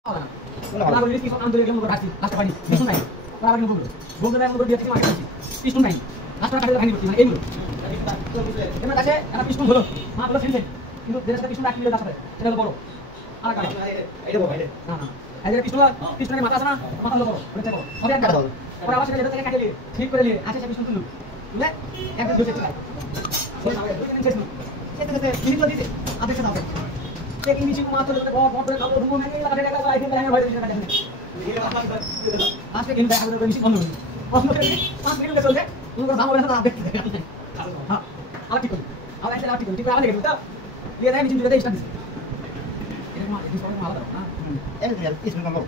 Kalau ini piston ambil yang berhasil, last kali piston naik. Kalau lagi ngomong, ngomong naik ngomong dia sih makin piston naik. Last kali lagi ngomong ini. Ini kasih, ada piston dulu. Mah belum sini. Itu dia sudah piston lagi dia last kali. Ini bolo. Ala kali. Ini bolo ini. Nah. Ada piston yang mata sana, mata lo bolo. Boleh cek bolo. Oke kan. Kalau awas kita jadi kayak ঠিক করে নিয়ে আছে piston তুলু। বুঝলে? একদম দুই set. ওই সামনে দুই সেট। সেটাতে মিনিট দিতে। আপনি সাথে হবে। एक नीचे को मात्र तो बहुत बड़े काम रूम में नहीं लगा देगा आई थिंक लगे भाई इसका देखने आज के इन बैग में नीचे बंद हो गई और मतलब 5 मिनट में चल गए उनको काम हो रहा था आप देखते हैं हां आर्टिकल अब ऐसे आर्टिकल ठीक है आगे देखो तो ये है नीचे जो स्टार्ट ये मार इस पर मार ना एक मिनट इसमें काम करो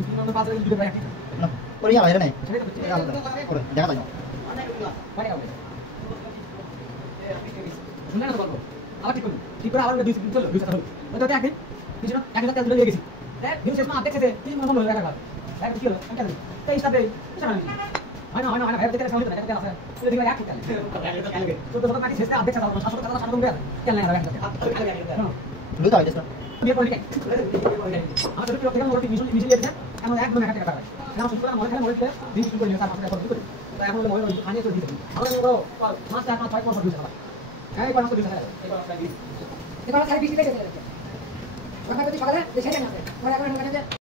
इसमें तो पास जो बैग ना और ये वाला नहीं और देखा था बढ़िया हो गया सुनना ना बोलो आर्टिकल ঠিক করে আবার দুই সেকেন্ড চলো দুই সেকেন্ড হলো ওটা একদিন কিছু না এক হাজার চলে গেছি তাই নিউ শেষ মা দেখছে কিছু মনে হলো দেখা গেল তাই কি হলো আমি কেন তাই স্টাফে হয় না ভাই দেখতে সামনে দেখা আছে তো দিন এক ঠিক তো তো তো কাটি শেষে আপডেট চালাও 700 টাকা 700 টাকা কেন লাগা দেখা লুই দাও এটা বিয়ে করে কে আমাদের তো থেকে মোটি মিশন মিশন দিয়েছে এমন একদম 1000 টাকা না শুনতে না মনে মনে দিন শুরু করে নিয়ে তার 500 টাকা করে তো এখন হলো মনে আনিয়ে তো দিতে আমরা বড় 5 4 5 6 দিতে হবে এই কোন দিতে হবে এই কোন সাইড দিতে গেছে ওখানে যদি সকালে দেখে না পরে এখন